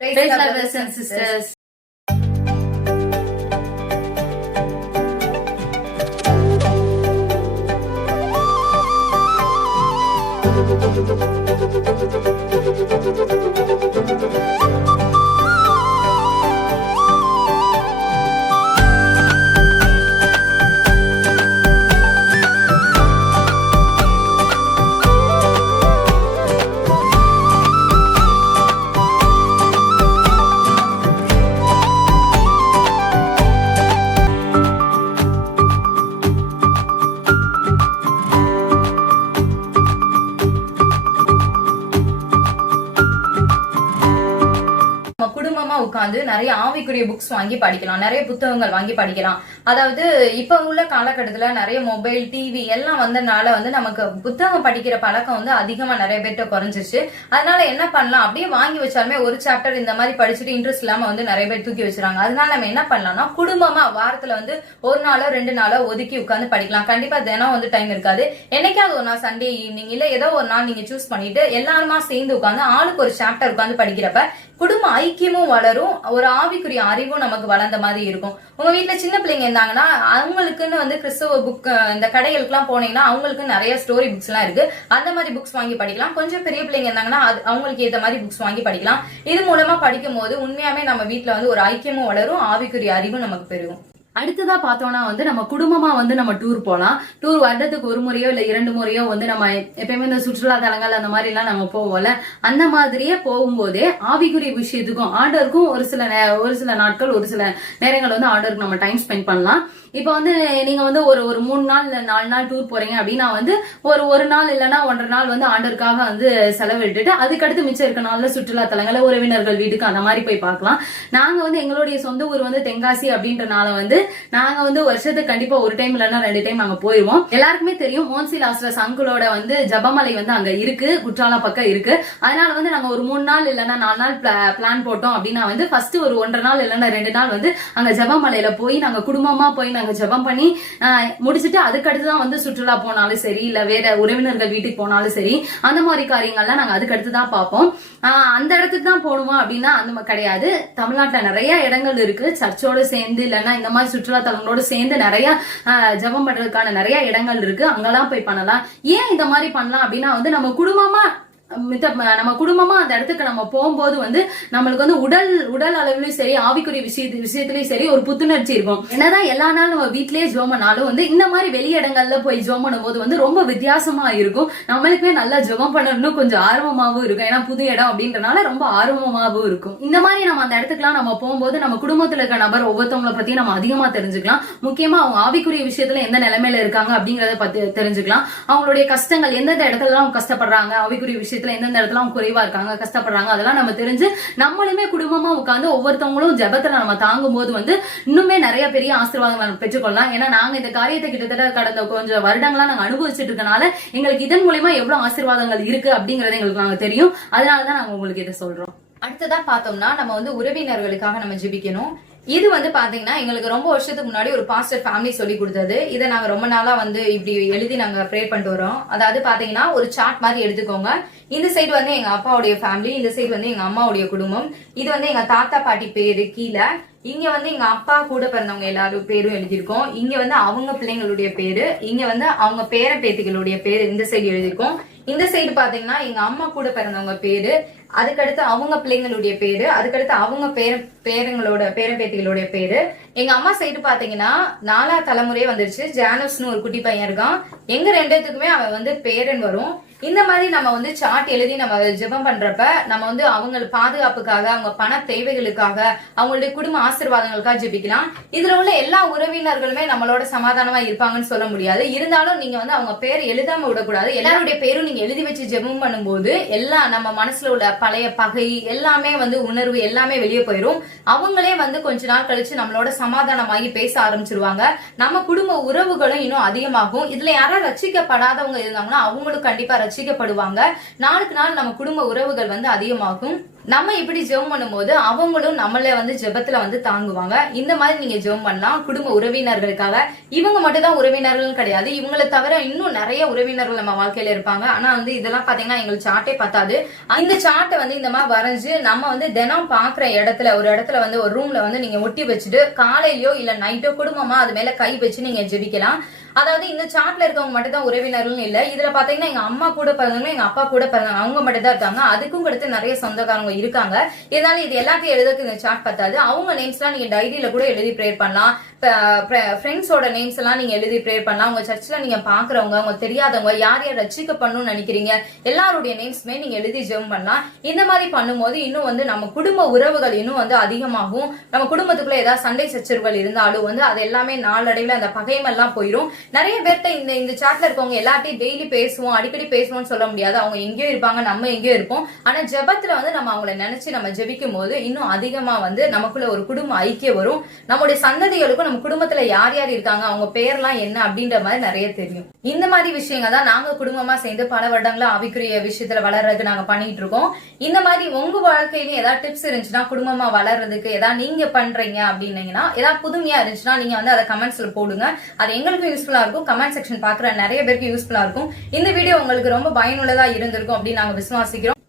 Praise, lovers and sisters. sisters. உட்காந்து நிறைய ஆவிக்குரிய புக்ஸ் வாங்கி படிக்கலாம். நிறைய புத்தகங்கள் வாங்கி படிக்கலாம். அதாவது இப்ப உள்ள காலகட்டத்துல நிறைய மொபைல் டிவி எல்லாம் வந்தனால வந்து நமக்கு புத்தகம் படிக்கிற பழக்கம் வந்து அதிகமா நிறைய பேர்கிட்ட குறைஞ்சிச்சு அதனால என்ன பண்ணலாம்? அப்படியே வாங்கி வச்சாலுமே ஒரு சாப்டர் இந்த மாதிரி படிச்சுட்டு இன்ட்ரெஸ்ட் இல்லாம வந்து நிறைய பேர் தூக்கி வச்சிருக்காங்க அதனால நம்ம என்ன பண்ணலாம்னா குடும்பமா வாரத்துல வந்து ஒரு நாளோ ரெண்டு நாளோ ஒதுக்கி உட்காந்து படிக்கலாம். கண்டிப்பா தினம் வந்து டைம் இருக்காது. என்னைக்காவது ஒரு நாள் சண்டே ஈவினிங் இல்ல ஏதோ ஒரு நாள் நீங்க சூஸ் பண்ணிட்டு எல்லாருமா சேர்ந்து உட்காந்து ஆளுக்கு ஒரு சாப்டர் உட்காந்து படிக்கிறப்ப குடும்ப ஐக்கியமும் வளரும். ஒரு ஆவிக்குரிய அறிவும் நமக்கு வளர்ந்த மாதிரி இருக்கும். உங்க வீட்டுல சின்ன பிள்ளைங்க இருந்தாங்கன்னா அவங்களுக்குன்னு வந்து கிறிஸ்தவ புக் இந்த கடைகளுக்குலாம் போனீங்கன்னா அவங்களுக்கு நிறைய ஸ்டோரி புக்ஸ் எல்லாம் இருக்கு. அந்த மாதிரி புக்ஸ் வாங்கி படிக்கலாம். கொஞ்சம் பெரிய பிள்ளைங்க இருந்தாங்கன்னா அது அவங்களுக்கு ஏற்ற மாதிரி புக்ஸ் வாங்கி படிக்கலாம். இது மூலமா படிக்கும் போது உண்மையாவே நம்ம வீட்டுல வந்து ஒரு ஐக்கியமும் வளரும் ஆவிக்குரிய அறிவும் நமக்கு பெருகும். அடுத்ததா பார்த்தோம்னா வந்து நம்ம குடும்பமா வந்து நம்ம டூர் போகலாம் டூர் வருடத்துக்கு ஒரு முறையோ இல்ல இரண்டு முறையோ வந்து நம்ம எப்பயுமே இந்த சுற்றுலா தலங்கள் அந்த மாதிரி எல்லாம் நம்ம போவோம்ல. அந்த மாதிரியே போகும்போதே ஆவிக்குரிய விஷயத்துக்கும் ஆர்டருக்கும் ஒரு சில நே- ஒரு சில நாட்கள் ஒரு சில நேரங்கள் வந்து ஆர்டருக்கு நம்ம டைம் ஸ்பெண்ட் பண்ணலாம். இப்போ வந்து நீங்க வந்து ஒரு ஒரு மூணு நாள் இல்ல நாலு நாள் டூர் போறீங்க அப்படின்னா வந்து ஒரு ஒரு நாள் இல்லைன்னா ஒன்றரை நாள் வந்து ஆண்டருக்காக வந்து செலவிட்டுட்டு அதுக்கடுத்து மிச்சம் இருக்க நாள்ல சுற்றுலா தலங்களை உறவினர்கள் வீட்டுக்கு அந்த மாதிரி போய் பார்க்கலாம். நாங்க வந்து எங்களுடைய சொந்த ஊர் வந்து தென்காசி அப்படின்றனால வந்து நாங்க வந்து வருஷத்துக்கு கண்டிப்பா ஒரு டைம் இல்லைன்னா ரெண்டு டைம் அங்க போயிருவோம். எல்லாருக்குமே தெரியும் மோன்சி லாஸ்டர்ஸ் அங்குளோட வந்து ஜபமலை வந்து அங்க இருக்கு குற்றாலம் பக்கம் இருக்கு. அதனால வந்து நாங்க ஒரு மூணு நாள் இல்லைன்னா நாலு நாள் பிளான் போட்டோம் அப்படின்னா வந்து ஃபர்ஸ்ட் ஒரு ஒன்றரை நாள் இல்லைன்னா ரெண்டு நாள் வந்து அங்க ஜபமலையில போய் நாங்க குடும்பமா போய் நாங்க ஜெபம் பண்ணி முடிச்சுட்டு அதுக்கடுத்து தான் வந்து சுற்றுலா போனாலும் சரி இல்ல வேற உறவினர்கள் வீட்டுக்கு போனாலும் சரி அந்த மாதிரி காரியங்கள்லாம் நாங்க அதுக்கடுத்து தான் பார்ப்போம் அந்த இடத்துக்கு தான் போடுவோம் அப்படின்னா அந்த கிடையாது. தமிழ்நாட்டுல நிறைய இடங்கள் இருக்கு. சர்ச்சோட சேர்ந்து இல்லைன்னா இந்த மாதிரி சுற்றுலா தலங்களோட சேர்ந்து நிறைய ஜபம் ஜெபம் பண்றதுக்கான நிறைய இடங்கள் இருக்கு. அங்கெல்லாம் போய் பண்ணலாம். ஏன் இந்த மாதிரி பண்ணலாம் அப்படின்னா வந்து நம்ம குடும்பமா மித்த நம்ம குடும்பமா அந்த இடத்துக்கு நம்ம போகும்போது வந்து நம்மளுக்கு வந்து உடல் உடல் அளவுலயும் சரி ஆவிக்குரிய விஷயத்து விஷயத்துலயும் சரி ஒரு புத்துணர்ச்சி இருக்கும். என்னதான் எல்லா நாளும் நம்ம வீட்லயே ஜோம் பண்ணாலும் வந்து இந்த மாதிரி வெளி இடங்கள்ல போய் ஜோம் பண்ணும்போது வந்து ரொம்ப வித்தியாசமா இருக்கும். நம்மளுக்குமே நல்லா ஜெபம் பண்ணணும்னு கொஞ்சம் ஆர்வமாவும் இருக்கும். ஏன்னா புது இடம் அப்படின்றனால ரொம்ப ஆர்வமாவும் இருக்கும். இந்த மாதிரி நம்ம அந்த இடத்துக்குலாம் நம்ம போகும்போது நம்ம குடும்பத்துல இருக்க நபர் ஒவ்வொருத்தவங்களை பத்தி நம்ம அதிகமா தெரிஞ்சுக்கலாம். முக்கியமா அவங்க ஆவிக்குரிய விஷயத்துல எந்த நிலைமையில இருக்காங்க அப்படிங்கறத பத்தி தெரிஞ்சுக்கலாம். அவங்களுடைய கஷ்டங்கள் எந்தெந்த இடத்துல கஷ்டப்படுறாங்க ஆவிக்குரிய விஷயத்துல எந்தெந்த இடத்துல அவங்க குறைவா இருக்காங்க கஷ்டப்படுறாங்க அதெல்லாம் நம்ம தெரிஞ்சு நம்மளுமே குடும்பமா உட்கார்ந்து ஒவ்வொருத்தவங்களும் ஜெபத்துல நம்ம தாங்கும் போது வந்து இன்னுமே நிறைய பெரிய ஆசீர்வாதங்களை நம்ம பெற்றுக்கொள்ளலாம். ஏன்னா நாங்க இந்த காரியத்தை கிட்டத்தட்ட கடந்த கொஞ்சம் வருடங்களா நாங்க அனுபவிச்சுட்டு இருக்கனால எங்களுக்கு இதன் மூலியமா எவ்வளவு ஆசீர்வாதங்கள் இருக்கு அப்படிங்கறது எங்களுக்கு நாங்க தெரியும். அதனாலதான் நாங்க உங்களுக்கு இதை சொல்றோம். அடுத்ததா பார்த்தோம்னா நம்ம வந்து உறவினர்களுக்காக நம்ம ஜெபிக்கணும். இது வந்து பாத்தீங்கன்னா எங்களுக்கு ரொம்ப வருஷத்துக்கு முன்னாடி ஒரு பாஸ்டர் ஃபேமிலி சொல்லி கொடுத்தது. இதை நாங்க ரொம்ப நாளா வந்து இப்படி எழுதி நாங்க ப்ரே பண்ணிட்டு வரோம். அதாவது பாத்தீங்கன்னா ஒரு சார்ட் மாதிரி எடுத்துக்கோங்க. இந்த சைடு வந்து எங்க அப்பாவுடைய ஃபேமிலி இந்த சைடு வந்து எங்க அம்மாவுடைய குடும்பம். இது வந்து எங்க தாத்தா பாட்டி பேரு கீழே. இங்க வந்து எங்க அப்பா கூட பிறந்தவங்க எல்லாரும் பேரும் எழுதியிருக்கோம். இங்க வந்து அவங்க பிள்ளைங்களுடைய பேரு இங்க வந்து அவங்க பேர பேத்திகளுடைய பேரு இந்த சைடு எழுதியிருக்கோம். இந்த சைடு பாத்தீங்கன்னா எங்க அம்மா கூட பிறந்தவங்க பேரு அதுக்கடுத்து அவங்க பிள்ளைங்களுடைய பேரு அதுக்கடுத்து அவங்க பேர பேரங்களோட பேரம்பேத்திகளுடைய பேரு. எங்க அம்மா சைடு பாத்தீங்கன்னா நாலா தலைமுறையே வந்துருச்சு. ஜானஸ்னு ஒரு குட்டி பையன் இருக்கான். எங்க ரெண்டுத்துக்குமே அவன் வந்து பேரன் வரும். இந்த மாதிரி நம்ம வந்து சார்ட் எழுதி நம்ம ஜெபம் பண்றப்ப நம்ம வந்து அவங்க பாதுகாப்புக்காக அவங்க பண தேவைகளுக்காக அவங்களுடைய குடும்ப ஆசீர்வாதங்களுக்காக ஜெபிக்கலாம். இதுல உள்ள எல்லா உறவினர்களுமே நம்மளோட சமாதானமா இருப்பாங்கன்னு சொல்ல முடியாது. இருந்தாலும் நீங்க வந்து அவங்க பேர் எழுதாம விடக்கூடாது. எல்லாருடைய பேரும் நீங்க எழுதி வச்சு ஜெபம் பண்ணும்போது எல்லா நம்ம மனசுல உள்ள பழைய பகை எல்லாமே வந்து உணர்வு எல்லாமே வெளியே போயிடும் அவங்களே வந்து கொஞ்ச நாள் கழிச்சு நம்மளோட சமாதானமாகி பேச ஆரம்பிச்சிருவாங்க. நம்ம குடும்ப உறவுகளும் இன்னும் அதிகமாகும். இதுல யாராவது ரசிக்கப்படாதவங்க இருந்தாங்கன்னா அவங்களும் கண்டிப்பா ரசிக்கப்படுவாங்க. நாளுக்கு நாள் நம்ம குடும்ப உறவுகள் வந்து அதிகமாகும். நம்ம இப்படி ஜெபம் பண்ணும்போது அவங்களும் நம்மள வந்து ஜெபத்துல வந்து தாங்குவாங்க. இந்த மாதிரி நீங்க ஜெபம் பண்ணலாம். குடும்ப உறவினர்களுக்காக. இவங்க மட்டும் தான் உறவினர்கள் கிடையாது. இவங்களை தவிர இன்னும் நிறைய உறவினர்கள் நம்ம வாழ்க்கையில இருப்பாங்க. ஆனா வந்து இதெல்லாம் பாத்தீங்கன்னா எங்களுக்கு சார்ட்டே பத்தாது. இந்த சார்ட்டை வந்து இந்த மாதிரி வரைஞ்சு நம்ம வந்து தினம் பாக்குற இடத்துல ஒரு இடத்துல வந்து ஒரு ரூம்ல வந்து நீங்க ஒட்டி வச்சுட்டு காலையிலயோ இல்ல நைட்டோ குடும்பமா அது மேல கை வச்சு நீங்க ஜெபிக்கலாம். அதாவது இந்த சார்ட்ல இருக்கவங்க மட்டும் தான் உறவினர்கள் இல்ல. இதுல பாத்தீங்கன்னா எங்க அம்மா கூட பிறந்தவங்க எங்க அப்பா கூட பிறந்தவங்க அவங்க மட்டும் தான் இருக்காங்க. அதுக்கும் கொடுத்து நிறைய சொந்தக்காரங்க இருக்காங்க. இதனால இது எல்லாத்தையும் எழுதுறதுக்கு இந்த சார்ட் பத்தாது. அவங்க நேம்ஸ் எல்லாம் நீங்க டைரியில கூட எழுதி ப்ரேயர் பண்ணலாம். ஃப்ரெண்ட்ஸோட நேம்ஸ் எல்லாம் நீங்க எழுதி ப்ரேயர் பண்ணலாம். உங்க சர்ச்சில் நீங்க பாக்குறவங்க அவங்க தெரியாதவங்க யார் யார் ரசிக்கப்படணும்னு நினைக்கிறீங்க எல்லாருடைய நேம்ஸ்மே நீங்க எழுதி ஜெம் பண்ணலாம். இந்த மாதிரி பண்ணும்போது இன்னும் வந்து நம்ம குடும்ப உறவுகள் இன்னும் வந்து அதிகமாகும். நம்ம குடும்பத்துக்குள்ள ஏதாவது சண்டை சச்சரவுகள் இருந்தாலும் வந்து அது எல்லாமே நாளடைவில் அந்த பகைமெல்லாம் போயிடும் நிறைய பேர்கிட்ட இந்த இந்த சாட்ல இருக்கவங்க எல்லாத்தையும் டெய்லி பேசுவோம் அடிக்கடி பேசுவோம்னு சொல்ல முடியாது. அவங்க எங்கேயோ இருப்பாங்க நம்ம எங்கேயோ இருப்போம். ஆனா ஜபத்துல வந்து நம்ம அவங்க நினைச்சு நம்ம ஜெபிக்கும் போது இன்னும் அதிகமா வந்து நமக்குள்ள ஒரு குடும்ப ஐக்கியம் வரும். நம்முடைய சந்ததிகளுக்கும் நம்ம குடும்பத்துல யார் யார் இருக்காங்க அவங்க பேர்லாம் என்ன அப்படின்ற மாதிரி நிறைய தெரியும். இந்த மாதிரி விஷயங்கள் தான் நாங்க குடும்பமா சேர்ந்து பல வருடங்களா ஆவிக்குரிய விஷயத்துல வளர்றதுக்கு நாங்க பண்ணிட்டு இருக்கோம். இந்த மாதிரி உங்க வாழ்க்கையிலும் ஏதாவது டிப்ஸ் இருந்துச்சுன்னா குடும்பமா வளர்றதுக்கு ஏதாவது நீங்க பண்றீங்க அப்படின்னீங்கன்னா ஏதாவது புதுமையா இருந்துச்சுன்னா நீங்க வந்து அதை கமெண்ட்ஸ்ல போடுங்க. அது எங்களுக்கும் யூஸ்ஃபுல்லா இருக்கும். கமெண்ட் செக்ஷன் பாக்குற நிறைய பேருக்கு யூஸ்ஃபுல்லா இருக்கும். இந்த வீடியோ உங்களுக்கு ரொம்ப பயனுள்ளதா இருந்திருக்கும் அப்படின்னு நாங்க விசுவாசிக்கிறோம்.